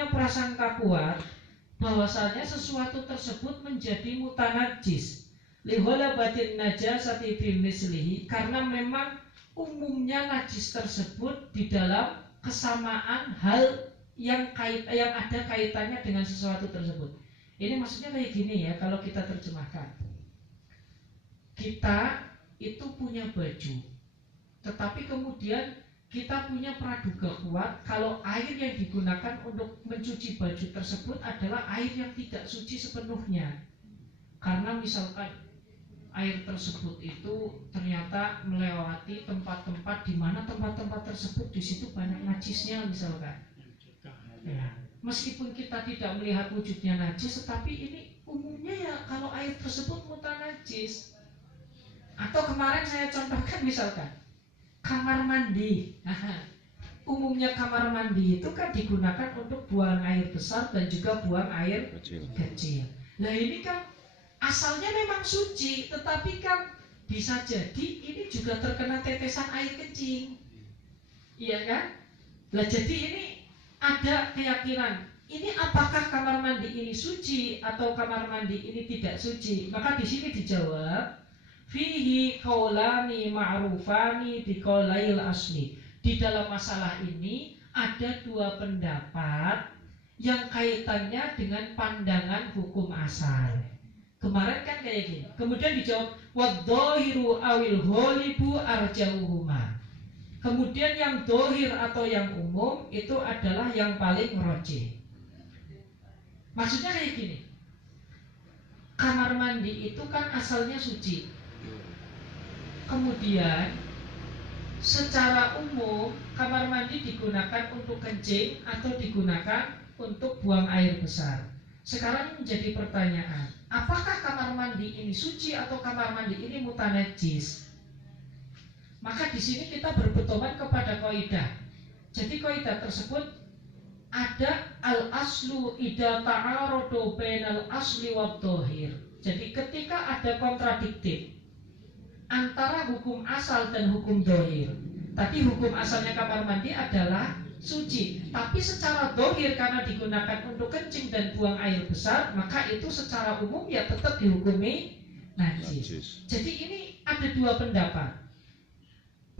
punya prasangka kuat bahwasanya sesuatu tersebut menjadi mutanajis liholabatin najasati bimislihi, karena memang umumnya najis tersebut di dalam kesamaan hal yang ada kaitannya dengan sesuatu tersebut. Ini maksudnya kayak gini ya, kalau kita terjemahkan. Kita itu punya baju, tetapi kemudian kita punya praduga kuat kalau air yang digunakan untuk mencuci baju tersebut adalah air yang tidak suci sepenuhnya. Karena misalkan air tersebut itu ternyata melewati tempat-tempat di mana tempat-tempat tersebut di situ banyak najisnya misalkan. Ya, meskipun kita tidak melihat wujudnya najis, tetapi ini umumnya ya kalau air tersebut mutanajis. Atau kemarin saya contohkan misalkan kamar mandi. Nah, umumnya kamar mandi itu kan digunakan untuk buang air besar dan juga buang air kecil. Nah ini kan asalnya memang suci, tetapi kan bisa jadi ini juga terkena tetesan air kencing. Iya kan? Nah jadi ini ada keyakinan, ini apakah kamar mandi ini suci atau kamar mandi ini tidak suci? Maka di sini dijawab, fihi qaulani ma'rufani biqaulail asli. Di dalam masalah ini ada dua pendapat yang kaitannya dengan pandangan hukum asal. Kemarin kan kayak gini. Kemudian dijawab wadzahiru awil ghalibu arjauhuma. Kemudian yang dohir atau yang umum itu adalah yang paling rojih. Maksudnya kayak gini, kamar mandi itu kan asalnya suci. Kemudian secara umum kamar mandi digunakan untuk kencing atau digunakan untuk buang air besar. Sekarang menjadi pertanyaan, apakah kamar mandi ini suci atau kamar mandi ini mutanajis? Maka di sini kita berpedoman kepada kaidah. Jadi kaidah tersebut ada al-aslu idza ta'aradu bainal asli wad dhahir. Jadi ketika ada kontradiktif antara hukum asal dan hukum dhahir. Tadi hukum asalnya kamar mandi adalah suci, tapi secara dhahir karena digunakan untuk kencing dan buang air besar, maka itu secara umum ya tetap dihukumi najis. Jadi ini ada dua pendapat.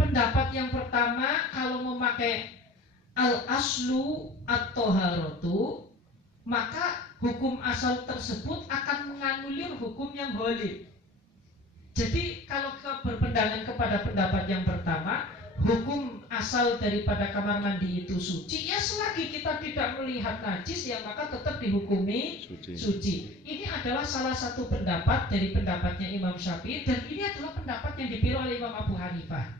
Pendapat yang pertama, kalau memakai al-aslu at-thaharatu, maka hukum asal tersebut akan menganulir hukum yang ghalib. Jadi kalau berpendangan kepada pendapat yang pertama, hukum asal daripada kamar mandi itu suci, ya selagi kita tidak melihat najis, ya maka tetap dihukumi suci. Ini adalah salah satu pendapat dari pendapatnya Imam Syafi'i, dan ini adalah pendapat yang dipilih oleh Imam Abu Hanifah.